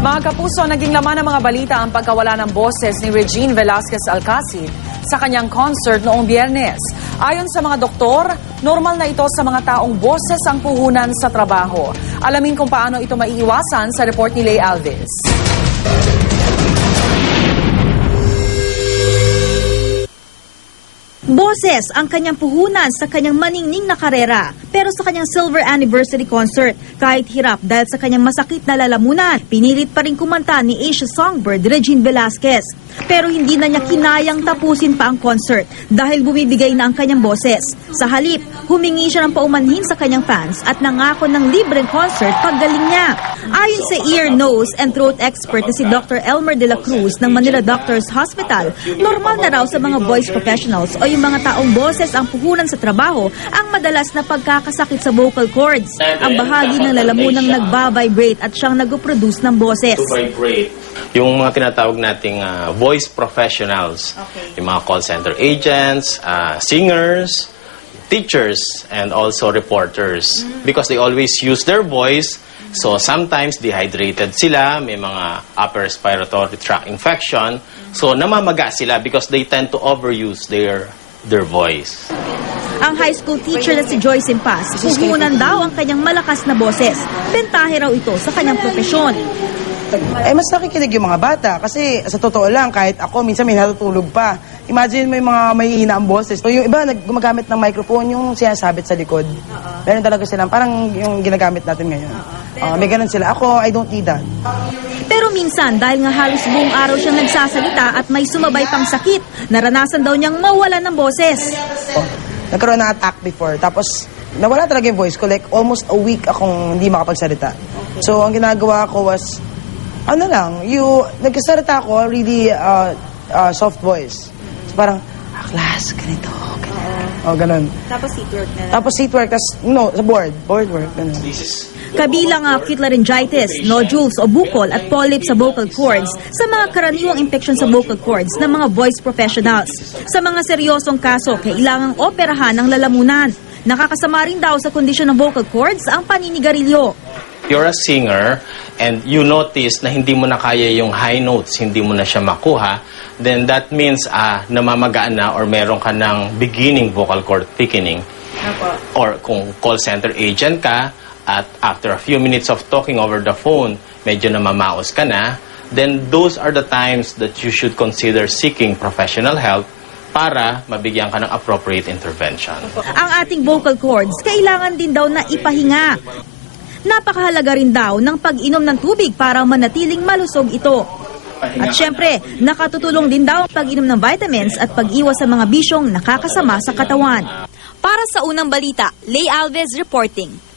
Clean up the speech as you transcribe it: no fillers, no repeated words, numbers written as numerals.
Mga kapuso, naging laman ng mga balita ang pagkawala ng boses ni Regine Velasquez Alcacid sa kanyang concert noong Biyernes. Ayon sa mga doktor, normal na ito sa mga taong boses ang puhunan sa trabaho. Alamin kung paano ito maiiwasan sa report ni Lay Alves. Boses ang kanyang puhunan sa kanyang maningning na karera. Pero sa kanyang Silver Anniversary Concert, kahit hirap dahil sa kanyang masakit na lalamunan, pinilit pa rin kumanta ni Asia songbird Regine Velasquez. Pero hindi na niya kinayang tapusin pa ang concert dahil bumibigay na ang kanyang boses. Sa halip, humingi siya ng paumanhin sa kanyang fans at nangako ng libreng concert paggaling niya. Ayon sa ear, nose, and throat expert na si Dr. Elmer de la Cruz ng Manila Doctors Hospital, normal na raw sa mga voice professionals o yung mga taong boses ang puhunan sa trabaho ang madalas na pagkakasakit sa vocal cords. Ang bahagi ng lalamunang nagba-vibrate at siyang nag-produce ng boses. Yung mga tinatawag nating voice professionals, yung mga call center agents, singers, teachers, and also reporters. Because they always use their voice, so sometimes dehydrated sila, may mga upper respiratory tract infection, so namamaga sila because they tend to overuse their voice. Ang high school teacher na si Joyce Impas, puhunan daw ang kanyang malakas na boses. Bentahe raw ito sa kanyang profesyon. Mas nakikinig yung mga bata kasi sa totoo lang, kahit ako minsan may natutulog pa. Imagine may mga mahihina ang boses. So, yung iba gumagamit ng microphone, yung sinasabit sa likod. Meron talaga silang, parang yung ginagamit natin ngayon. May ganun sila. Ako, I don't need that. Pero minsan, dahil nga halos buong araw siyang nagsasalita at may sumabay pang sakit, naranasan daw niyang mawalan ng boses. Nagkaroon ng attack before. Tapos, nawala talaga yung voice ko. Like, almost a week akong hindi makapagsalita. So, ang ginagawa ko was, nagkasalita ako, really soft voice. So, parang, class, ganito, ganyan. Ganun. Tapos seat work na. Tapos seat work, sa board work, ganun. Kabilang acute laryngitis, nodules o bukol at polyps sa vocal cords sa mga karaniwang infection sa vocal cords ng mga voice professionals. Sa mga seryosong kaso, kailangang operahan ang lalamunan. Nakakasama rin daw sa kondisyon ng vocal cords ang paninigarilyo. You're a singer and you notice na hindi mo na kaya yung high notes, hindi mo na siya makuha, then that means namamagaan na or meron ka ng beginning vocal cord thickening. Or kung call center agent ka, at after a few minutes of talking over the phone, medyo namamaos ka na, then those are the times that you should consider seeking professional help para mabigyan ka ng appropriate intervention. Ang ating vocal cords, kailangan din daw na ipahinga. Napakahalaga rin daw ng pag-inom ng tubig para manatiling malusog ito. At syempre, nakatutulong din daw ang pag-inom ng vitamins at pag-iwas sa mga bisyong nakakasama sa katawan. Para sa Unang Balita, Lay Alves reporting.